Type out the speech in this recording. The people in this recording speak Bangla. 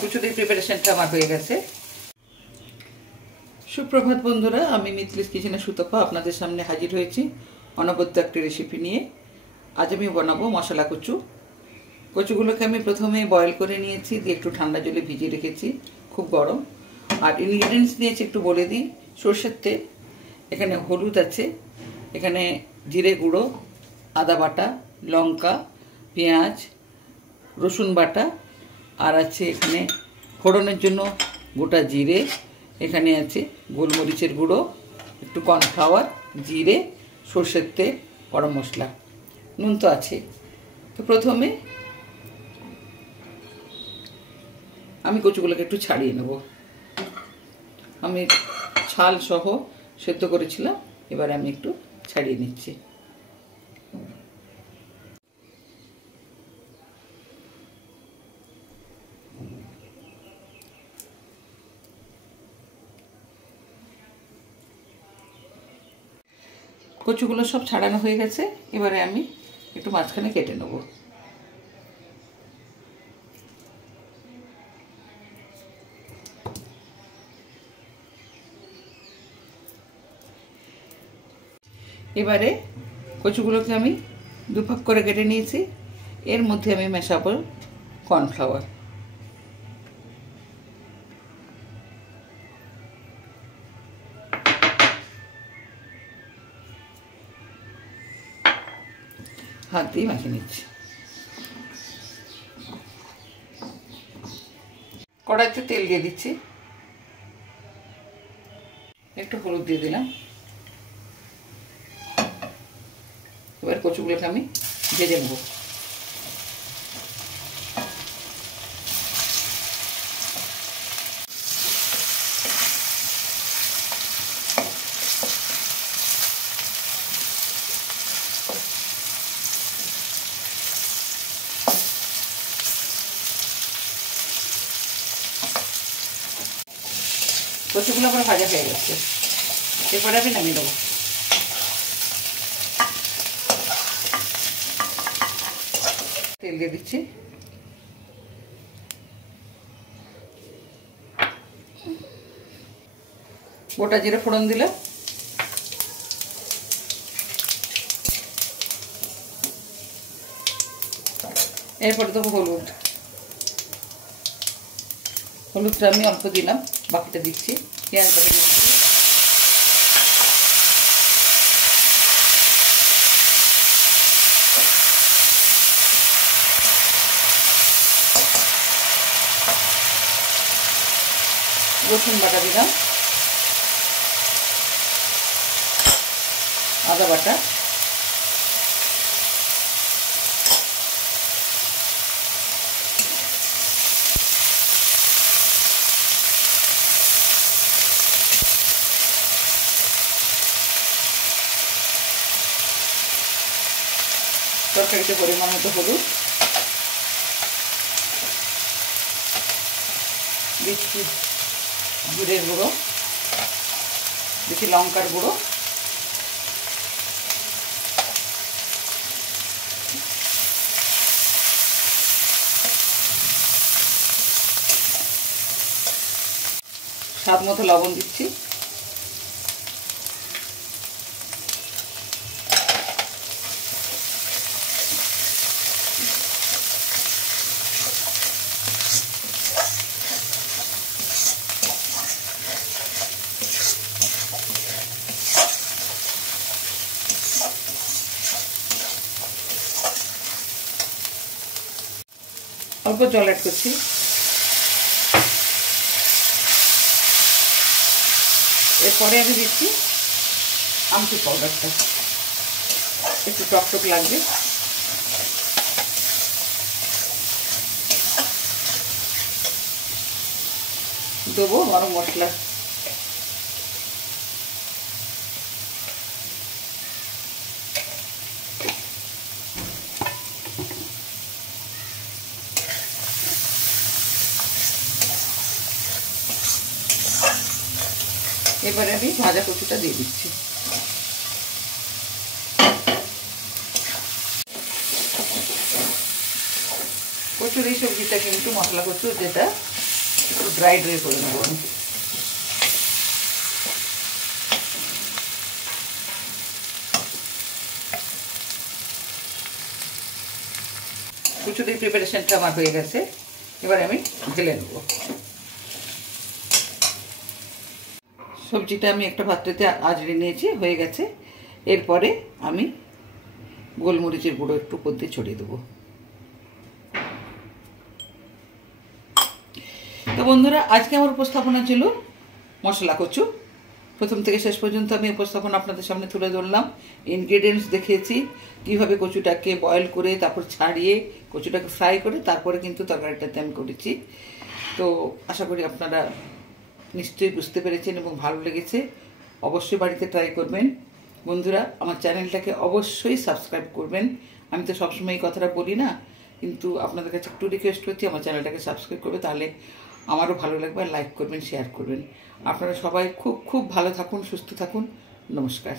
কচুরির প্রিপারেশনটা আমার হয়ে গেছে। সুপ্রভাত বন্ধুরা, আমি মিথিলিস কিচেনে সুতপা আপনাদের সামনে হাজির হয়েছি অনবদ্য একটি রেসিপি নিয়ে। আজ আমি বানাবো মশলা কচু। কচুগুলোকে আমি প্রথমে বয়েল করে নিয়েছি, দিয়ে একটু ঠান্ডা জলে ভিজিয়ে রেখেছি, খুব গরম। আর ইনগ্রিডিয়েন্টস নিয়েছি একটু বলে দিই। সর্ষের তেল, এখানে হলুদ আছে, এখানে জিরে গুঁড়ো, আদা বাটা, লঙ্কা, পেঁয়াজ, রসুন বাটা, আর আছে এখানে ফোড়নের জন্য গোটা জিরে, এখানে আছে গোলমরিচের গুঁড়ো, একটু কর্নফ্লাওয়ার, জিরে, সর্ষের তেল, গরম মশলা, নুন তো আছে। তো প্রথমে আমি কচুগুলোকে একটু ছাড়িয়ে নেব। আমি ছাল সহ সেদ্ধ করেছিলাম, এবারে আমি একটু ছাড়িয়ে নিচ্ছি। কচুগুলো সব ছাড়ানো হয়ে গেছে, এবারে আমি একটু মাঝখানে কেটে নেব। এবারে কচুগুলোকে আমি দুভাগ করে কেটে নিয়েছি, এর মধ্যে আমি মেশাবো কর্নফ্লাওয়ার। হাত দিয়ে মাখিয়ে নিচ্ছি। কড়াইতে তেল দিয়ে দিচ্ছি, একটু হলুদ দিয়ে দিলাম। এবার কচুগুলোকে আমি ভেজে নেব। কচুগুলো আমার ভাজা হয়ে গেছে, এরপরে আমি নামিয়ে দেবো। তেল দিয়ে দিচ্ছি, গোটা জিরে ফোড়ন দিলাম, এরপরে দেবো হলুদ। হলুদটা আমি অল্প দিলাম, বাকিটা দিচ্ছি। পেঁয়াজ বাটা দিচ্ছি, রসুন বাটা দিলাম, আদা বাটা, তরকারিতে পরিমাণ মতো হলুদ দিচ্ছি, জিরের গুঁড়ো দিচ্ছি, লঙ্কার গুঁড়ো, স্বাদ মতো লবণ দিচ্ছি, অল্প জল অ্যাড করছি। এরপরে আমি দিচ্ছি আমচুর পাউডারটা, একটু টকটক লাগবে। দেবো গরম মশলা, এবারে আমি ভাজা কচুটা দিয়ে দিচ্ছি। কচুর এই সবজিটা কিন্তু মশলা কচুর যেটা ড্রাই ড্রাই করে নেবো আমি। কচুরির প্রিপারেশনটা আমার হয়ে গেছে, এবার আমি ঢেলে নেব। সবজিটা আমি একটা পাত্রতে আজড়ে নিয়েছি, হয়ে গেছে। এরপরে আমি গোলমরিচের গুঁড়ো একটু উপর দিয়ে ছড়িয়ে দেবো। তো বন্ধুরা, আজকে আমার উপস্থাপনা ছিল মশলা কচু। প্রথম থেকে শেষ পর্যন্ত আমি উপস্থাপনা আপনাদের সামনে তুলে ধরলাম, ইনগ্রেডিয়েন্টস দেখিয়েছি, কীভাবে কচুটাকে বয়েল করে তারপর ছাড়িয়ে কচুটাকে ফ্রাই করে তারপরে কিন্তু তরকারিটাতে আমি করেছি। তো আশা করি আপনারা নিশ্চয়ই বুঝতে পেরেছেন এবং ভালো লেগেছে। অবশ্যই বাড়িতে ট্রাই করবেন। বন্ধুরা, আমার চ্যানেলটাকে অবশ্যই সাবস্ক্রাইব করবেন। আমি তো সবসময় এই কথাটা বলি না, কিন্তু আপনাদের কাছে একটু রিকোয়েস্ট করছি আমার চ্যানেলটাকে সাবস্ক্রাইব করবে, তাহলে আমারও ভালো লাগবে। লাইক করবেন, শেয়ার করবেন। আপনারা সবাই খুব খুব ভালো থাকুন, সুস্থ থাকুন। নমস্কার।